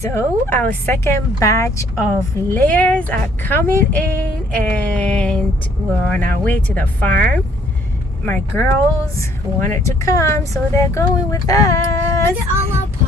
So our second batch of layers are coming in and we're on our way to the farm. My girls wanted to come, so they're going with us.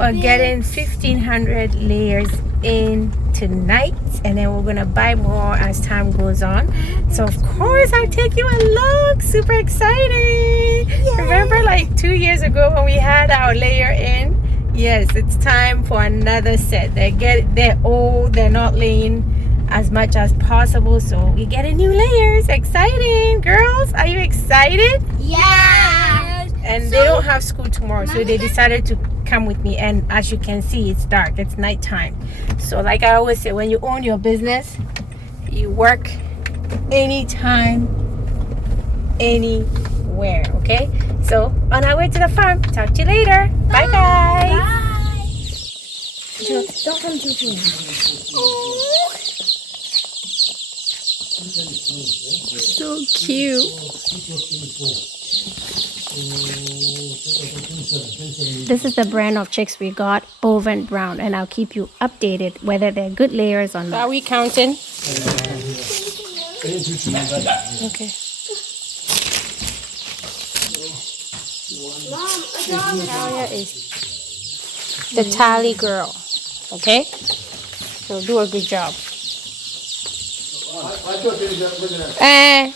We're getting 1,500 layers in tonight, and then we're gonna buy more as time goes on. So of course I'll take you along. Super exciting. Yay. Remember like 2 years ago when we had our layer in? Yes, it's time for another set. They're old, they're not laying as much as possible, so we get a new layers. Exciting. Girls, are you excited? Yes. And they don't have school tomorrow, so they decided to come with me. And as you can see, it's dark, it's nighttime. So like I always say, when you own your business, you work anytime, anywhere. Okay, so on our way to the farm. Talk to you later. Bye guys. Bye. Don't come too close. So cute. This is the brand of chicks we got, Poultry Brown, and I'll keep you updated whether they're good layers or not. Are we counting? Okay. Natalia is the tally girl. Okay? So do a good job.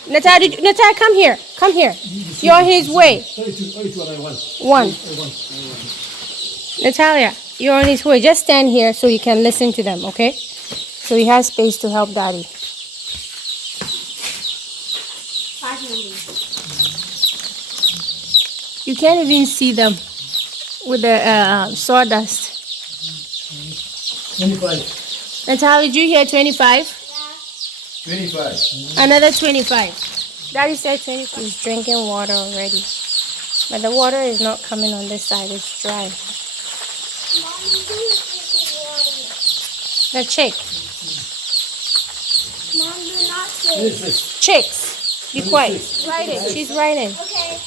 Natalia, come here. Come here. You're his way. One. Natalia, you're on his way. Just stand here so you can listen to them, okay? So he has space to help Daddy. You can't even see them with the sawdust. 25. Natalia, did you hear 25? 25. Another 25. Daddy said 25. He's drinking water already. But the water is not coming on this side. It's dry. The chick. Mom, do not say. Chicks. Be quiet. Writing. She's writing. Okay.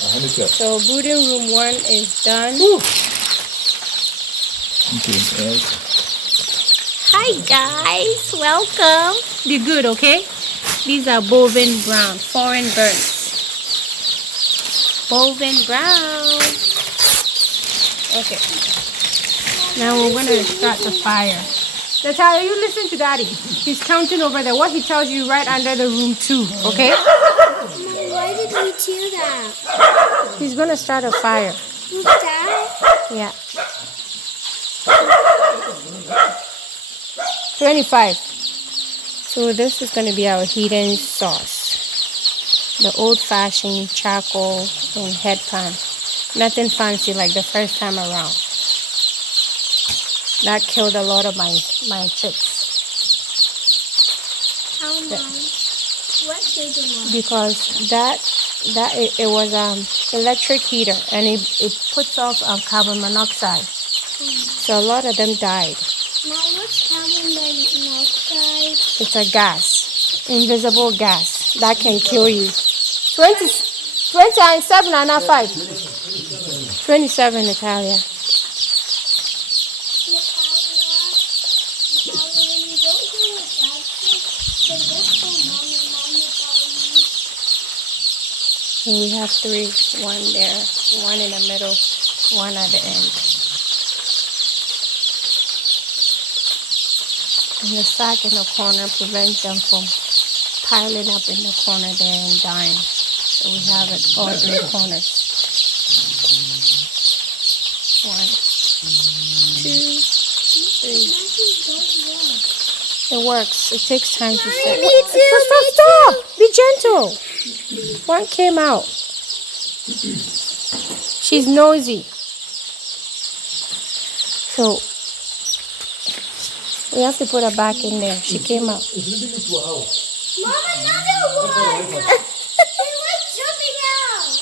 Okay. So brooding room 1 is done. Hi guys, welcome. Be good, okay? These are bovine brown, foreign birds. Bovine brown. Okay. Now we're gonna start the fire. Natalia, you listen to Daddy. He's counting over there. What he tells you right under the room 2, okay? Why did we do that? He's gonna start a fire. Who's that? Yeah. 25. So this is gonna be our hidden sauce. The old-fashioned charcoal and head pan. Nothing fancy like the first time around. That killed a lot of my chicks. How long? What killed them all? Because it was electric heater, and it puts off carbon monoxide. So a lot of them died. Now what's carbon monoxide? It's a gas, invisible gas that can kill you. 27 and not 5. 27, Natalia. And we have 3, 1 there, 1 in the middle, 1 at the end. And the sack in the corner prevents them from piling up in the corner there and dying. So we have it all 3 corners. 1, 2, 3. It works. It takes time to set. Stop! Be gentle. 1 came out. She's nosy. So we have to put her back in there. She came out. Mom, another one! was jumping out.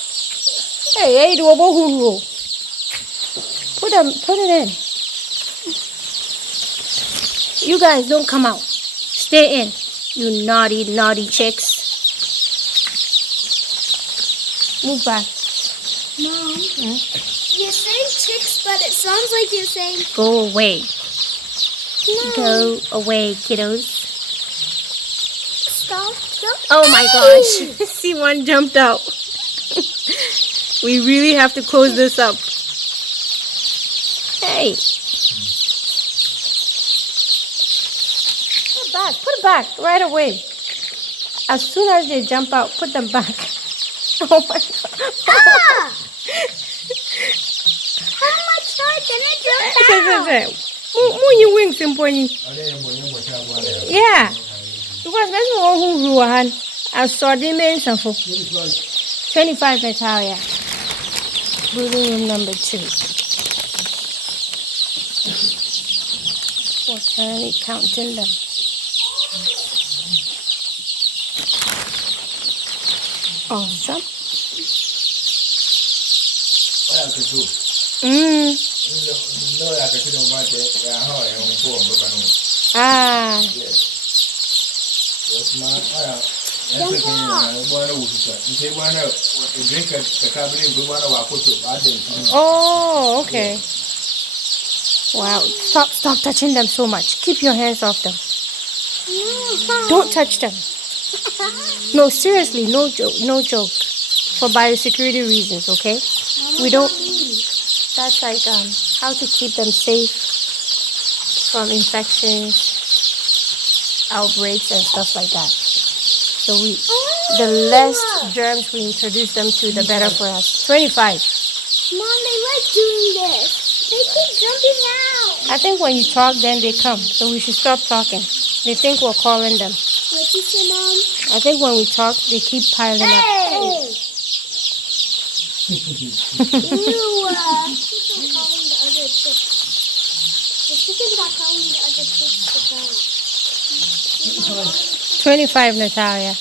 Hey, do a bohu. Put it in. You guys don't come out. Stay in. You naughty chicks. Move back. Mom, you're saying chicks, but it sounds like you're saying Go away. no. Go away, kiddos. Stop. Oh my gosh. See, one jumped out. We really have to close this up. Hey. Put it back right away. As soon as they jump out, put them back. Oh my god. Ah! How much time can it jump out? Move your wings, Simponi. Yeah. Because that's one who one. I saw the men for 25 Natalia. Brooding room number 2. We're currently counting them. Awesome. Ah. Oh, okay. Wow. Stop touching them so much. Keep your hands off them. Don't touch them. No, seriously, no joke. For biosecurity reasons, okay? We don't. That's like how to keep them safe from infections, outbreaks, and stuff like that. So the less germs we introduce them to, the better for us. 25. Mom, they like doing this. They keep jumping out. I think when you talk, then they come. So we should stop talking. They think we're calling them. What you say, Mom? I think when we talk, they keep piling up. Hey! You keep on calling the other chicks. The chickens are calling the other chicks to come. 25, Natalia.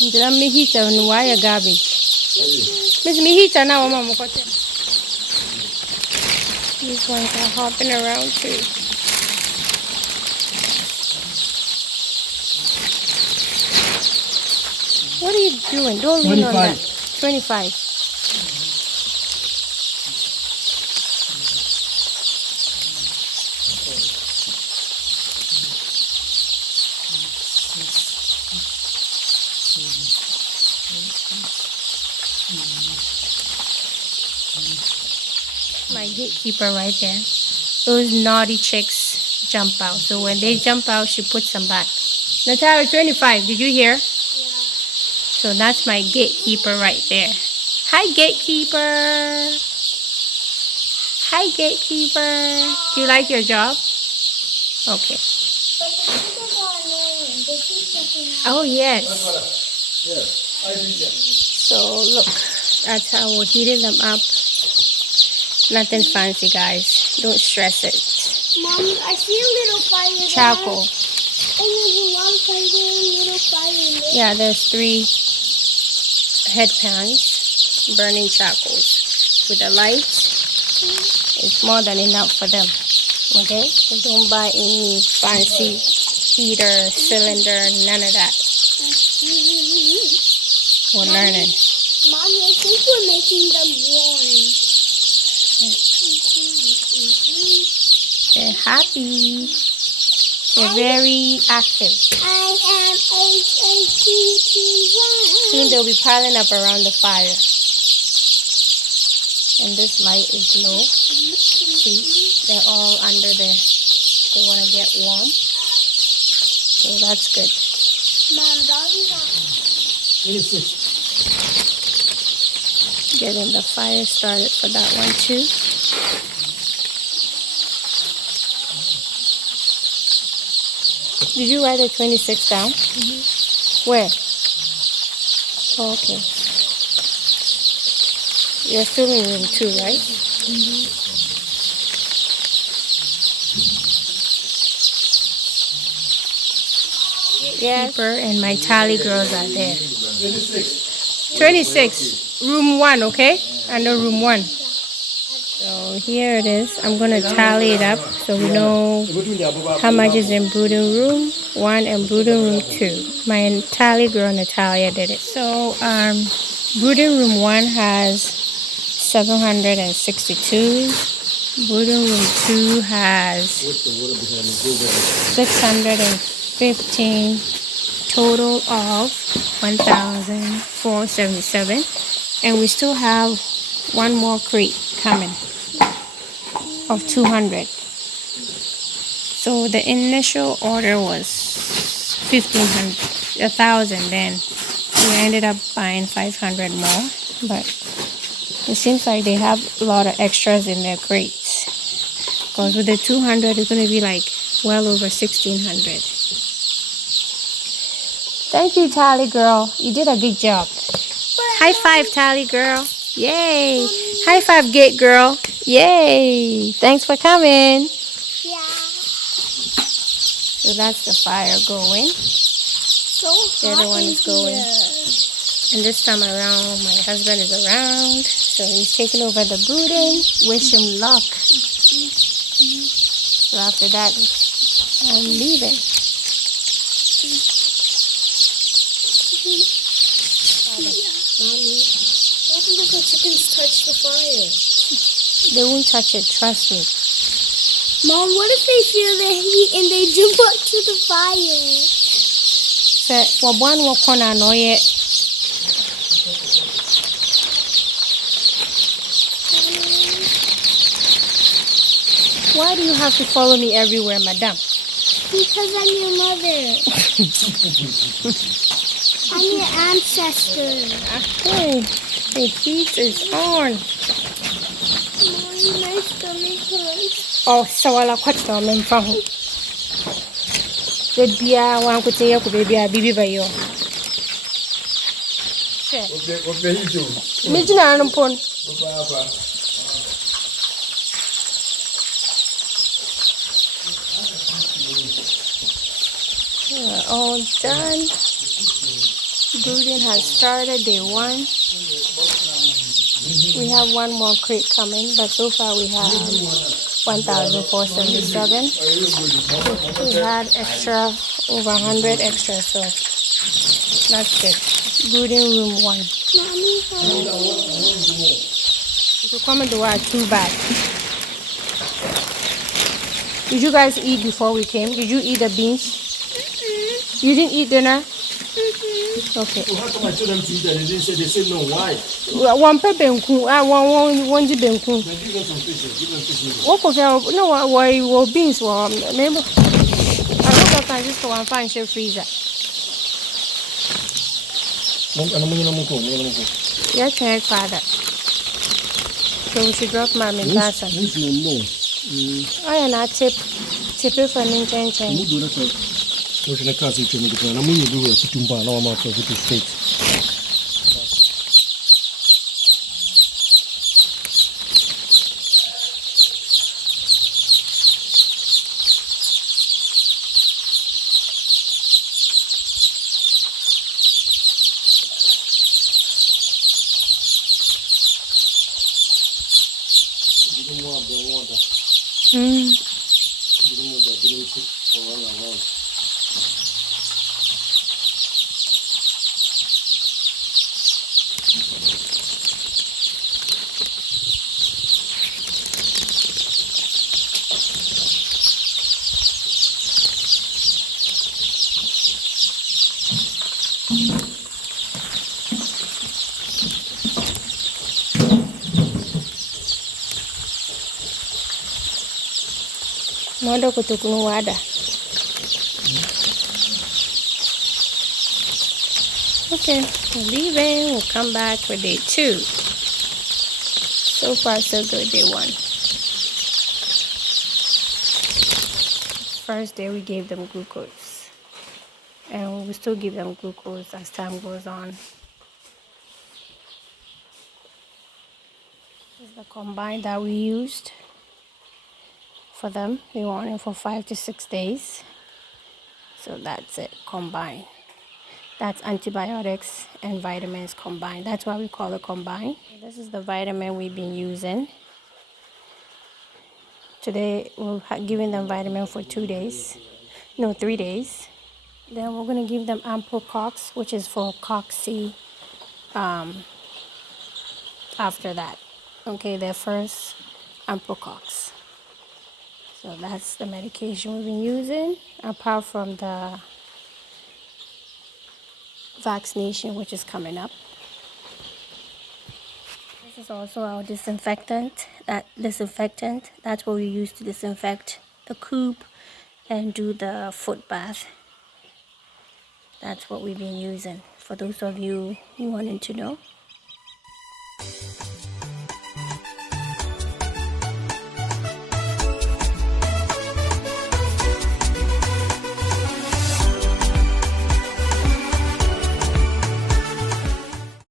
Ndira mihita ni wire garbage. Miss mihita now, Mama. These ones are hopping around too. What are you doing? Don't lean on that. 25. My gatekeeper right there. Those naughty chicks jump out. So when they jump out, she puts them back. Natalia, 25. Did you hear? Yeah. So that's my gatekeeper right there. Hi, gatekeeper. Hi, gatekeeper. Do you like your job? Okay. But the chickens are annoying. They keep jumping out. Oh, yes. So look, that's how we're heating them up. Nothing fancy, guys. Don't stress it. Mom, I see a little fire there. Charcoal. And there's a lot of fire there and little fire in there. Yeah, there's 3 head pans burning charcoals. With the light, it's more than enough for them. Okay? So don't buy any fancy heater, cylinder, none of that. We're learning. Mommy, I think we're making them warm. They're happy. They're very active. I am H-A-T-T-Y. Soon they'll be piling up around the fire. And this light is low. See, they're all under there. They want to get warm. So that's good. Mom, doggies are... Getting the fire started for that one too. Did you write a 26 down? Where? Okay. You're still in room 2, right? Yes. Keeper and my tally girls are there. 26. Room 1, okay? I know room 1. So here it is. I'm going to tally it up so we know how much is in brooding room 1 and brooding room 2. My tally girl Natalia did it. So brooding room 1 has 762. Brooding room 2 has 615. Total of 1,477. And we still have one more crate coming of 200. So the initial order was 1,500, 1,000. Then we ended up buying 500 more, but it seems like they have a lot of extras in their crates. Because with the 200, it's going to be like well over 1,600. Thank you, Tally girl. You did a good job. High five, Tally girl. Yay. High five, Gate girl. Yay. Thanks for coming. Yeah. So that's the fire going. So The other one is going. And this time around, my husband is around. So he's taking over the brooding. Wish him luck. So after that, I'm leaving. Mommy, what happens if the chickens touch the fire? They won't touch it, trust me. Mom, what if they feel the heat and they jump up to the fire? So, one will corner no yet. Why do you have to follow me everywhere, madam? Because I'm your mother. I'm your ancestor. Okay, the heat is on. Mommy, my stomach hurts. Oh, so I'll quit them in front. The beer, one could say, baby, a baby by you. What do you do? Mijina and pon. We're all done. Brooding has started day 1. We have one more crate coming, but so far we have 1,477. We had extra, over 100 extra, so that's good. Brooding room 1. Mommy, To come and do our 2 bag. Did you guys eat before we came? Did you eat the beans? You didn't eat dinner? Okay. How come I told them to eat and they didn't say? They said no. Why? One pepper benku. One the benku. Then give them some fish. Give them fish. What could you? No, why beans? Maybe. I hope I can just go and find your freezer. Yes, thank Father. So we should drop my in person. I am not tip it for intention. What should I cast it to me? I'm going to do a kutumba. Now I'm out of the state. Mondo kutukunu wada. Okay, we're leaving. We'll come back for day 2. So far, so good. Day 1. First day, we gave them glucose, and we will still give them glucose as time goes on. This is the combine that we used for them. We want it for 5 to 6 days. So that's it, combine. That's antibiotics and vitamins combined. That's why we call it combine. This is the vitamin we've been using. Today we're giving them vitamin for 2 days. No, 3 days. Then we're going to give them Amprocox, which is for cocci after that. Okay, their first Amprocox. So that's the medication we've been using, apart from the vaccination, which is coming up. This is also our disinfectant. That's what we use to disinfect the coop and do the foot bath. That's what we've been using, for those of you who wanted to know.